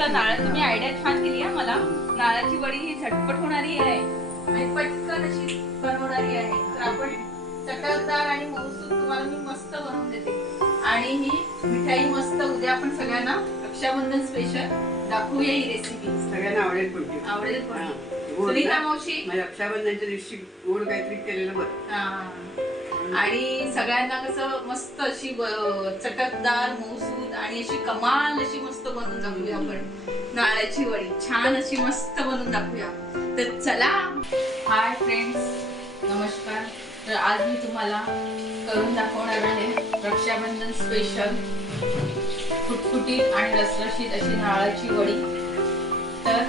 मस्त नारळ तुम्ही आयडिया छान दिली आहे मला नारळाची वडी ही झटपट होणारी आहे आणि पटकन अशी बनवणारी आहे तर आपण चटकदार आणि मऊसूद तुम्हाला मी मस्त बनवून देते आणि ही मिठाई मस्त उद्या आपण सगळ्यांना रक्षाबंधन स्पेशल दाखवूया ही रेसिपी सगळ्यांना आवडेल पण. आवडेल पण हा. सुनीता? मावशी रक्षाबंधनच्या दिवशी गोड काहीतरी केलेलं बरं हा. आणि सगळ्यांना कसं मस्त अशी चटकदार मऊसूद आणि अशी कमाल अशी मस्त बनवून दाखवूया आपण. नाळ्याची वडी छान अशी मस्त बनवून दाखवूया. तर चला. हाय फ्रेंड्स नमस्कार. तर आज मी तुम्हाला करून दाखवणार आहे रक्षाबंधन स्पेशल फुटफुटीत आणि रसरशीत अशी नाळाची वडी. तर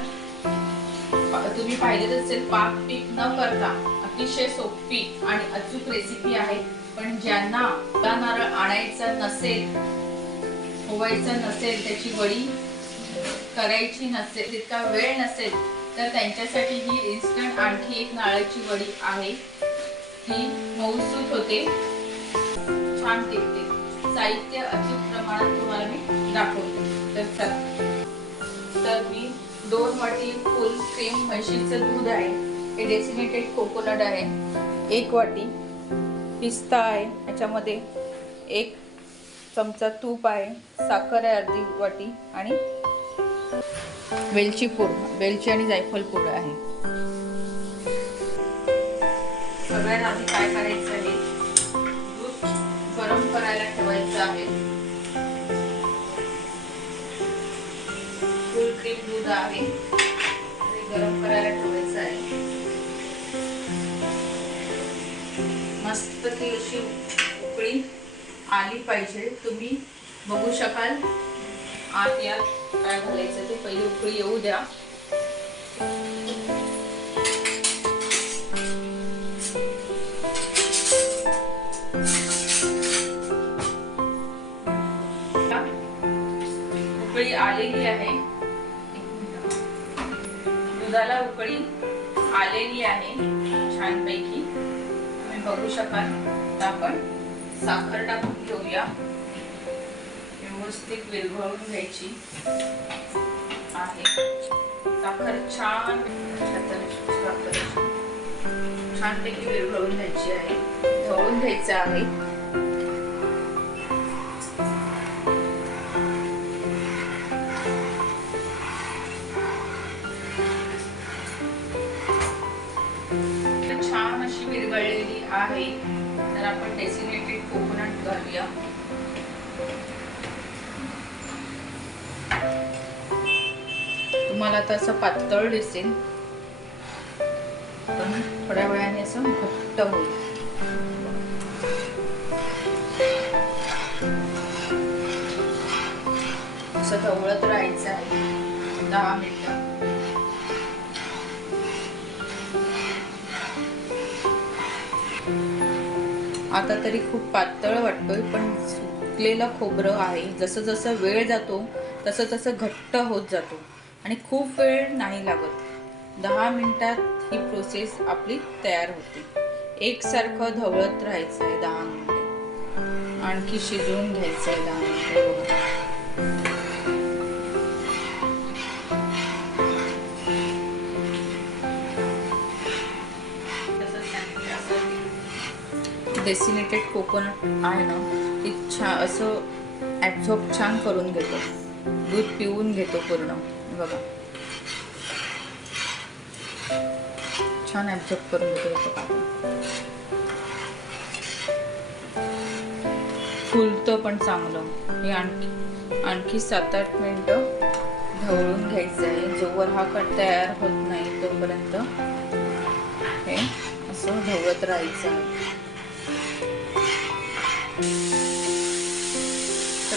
तुम्ही पाहिलेच असेल पाक पीक न करता अतिशय सोपी आणि अचूक रेसिपी आहे. पण ज्यांना ओला नारळ आणायचा नसेल होवायचा नसेल त्याची वडी करायची नसेल तितका वेळ नसेल तर त्यांच्यासाठी ही इन्स्टंट आणखी एक नारळाची वडी आहे. ही मऊसूत होते. छान टिकते. साहित्य अचूक प्रमाणात तुम्हाला मी दाखवते. तर चला. तर मी दोन वाटी फुल क्रीम म्हशीचं दूध आहे. हे डेसिनेटेड कोकोनट आहे. एक वाटी पिस्ता आहे. याच्यामध्ये एक चमचा तूप आहे. साखर आहे अर्धी वाटी आणि वेलची पूड वेलची आणि जायफल पूड आहे. सगळ्यात आधी काय करायचं आहे? दूध गरम करायला ठेवायचं आहे. फुल क्रीम दूध आहे. मस्त ती अशी उकळी आली पाहिजे. तुम्ही बघू शकाल. आत यात काय घालायचं ते. पहिली उकळी येऊ द्या. उकळी आलेली आहे. दुधाला उकळी आलेली आहे. छानपैकी. बघू शकाल. तर आपण साखर टाकून घेऊया. व्यवस्थित विरघळून घ्यायची आहे. साखर छान साखर छानपैकी विरघळून घ्यायची आहे. ढवळून घ्यायचं आहे. आहे. तर आपण डेसिनेटेड कोकोनट घालूया. तुम्हाला तर असं पातळ दिसेल. पण थोड्या वेळाने असं घट्ट होईल. असं ढवळत राहायचं आहे. दहा मिनिटं. आता तरी खूप पातळ वाटतोय पण सुकलेलं खोबरं आहे. जसं जसं वेळ जातो तसं तसं घट्ट होत जातो. आणि खूप वेळ नाही लागत. दहा मिनटात ही प्रोसेस आपली तयार होते. एकसारखं धवळत राहायचं आहे दहा मिनटे. आणखी शिजवून घ्यायचं आहे दहा मिनटे. बघा डेसिनेटेड कोकोनट आहे ना ते छान असं ॲब्झॉर्ब छान करून घेतो. दूध पिऊन घेतो पूर्ण. बघा. छान ॲब्झॉर्ब करून घेतो बघा फुलतं पण चांगलं. हे आणखी आणखी सात आठ मिनटं ढवळून घ्यायचं आहे. जोवर हा कट तयार होत नाही तोपर्यंत. हे असं ढवळत राहायचं आहे.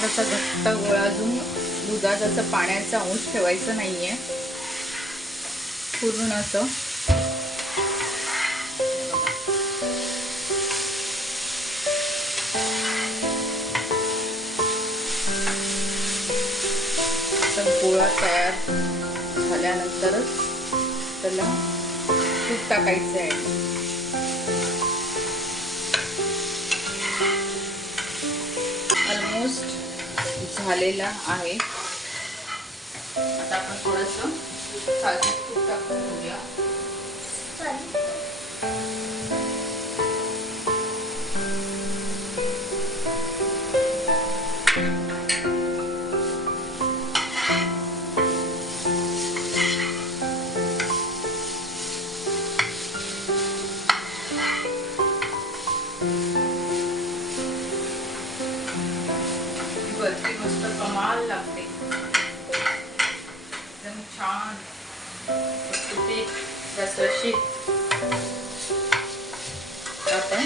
असा घट्ट गोळा अजून दुधात असं पाण्याचा अंश ठेवायचं नाही आहे पूर्ण असं. गोळा तयार झाल्यानंतरच त्याला तूप टाकायचं आहे. झालेला आहे. आता आपण थोडस साजूक टाकून घेऊया कमाल एकदम छान. आपण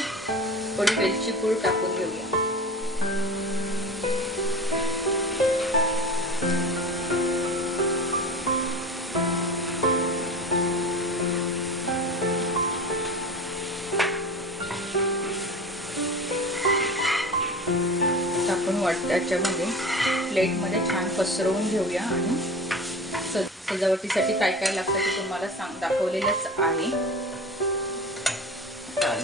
थोडी वेलची पूड टाकून घेऊया. आता आपण त्याच्यामध्ये प्लेटमध्ये छान पसरवून घेऊया आणि सज सजावटीसाठी काय काय लागतं ते तुम्हाला सांग दाखवलेलंच आहे.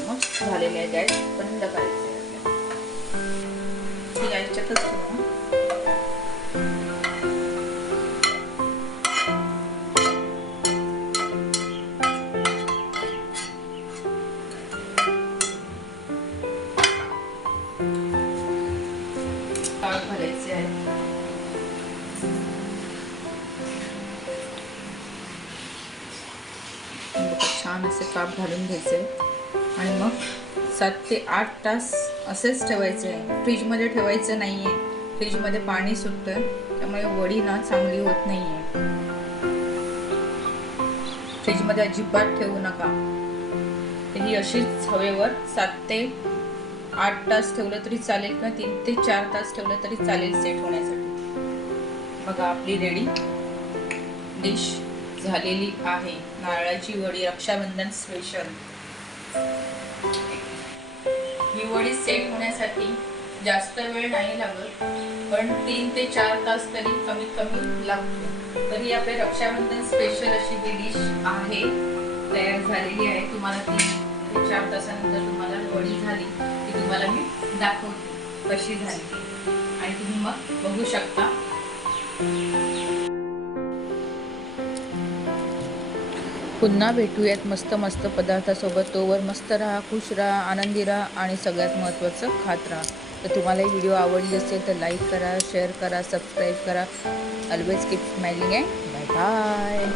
मग झालेले आहे गॅस बंद करायचे आहे. याच्यातच छान असे काप घालून घ्यायचे. आणि मग सात ते आठ तास असेच ठेवायचे. आहे फ्रीजमध्ये ठेवायचं नाही आहे फ्रीजमध्ये पाणी सुटतं त्यामुळे वडी ना चांगली होत नाही आहे फ्रीजमध्ये अजिबात ठेवू नका. ही अशीच हवेवर सात ते आठ तास ठेवलं तरी चालेल किंवा तीन ते चार तास ठेवलं तरी चालेल सेट होण्यासाठी. बघा आपली रेडी डिश झालेली आहे. नारळाची वडी रक्षाबंधन स्पेशल ही वडी सेट होण्यासाठी जास्त वेळ नाही लागत पण तीन ते चार तास तरी कमीत कमी लागतो. तरी ही आपली रक्षाबंधन स्पेशल अशी ही डिश आहे तयार झालेली आहे. तुम्हाला तीन ते चार तासानंतर तुम्हाला वडी झाली ती तुम्हाला मी दाखवते कशी झाली. आणि तुम्ही मग बघू शकता. पुन्हा भेटूयात मस्त मस्त पदार्थासोबत. तोवर मस्त राहा खुश राहा आनंदी राहा आणि सगळ्यात महत्त्वाचं खात राहा. तर तुम्हाला ही व्हिडिओ आवडली असेल तर लाईक करा शेअर करा सबस्क्राईब करा. ऑलवेज कीप स्माइलिंग आहे बाय बाय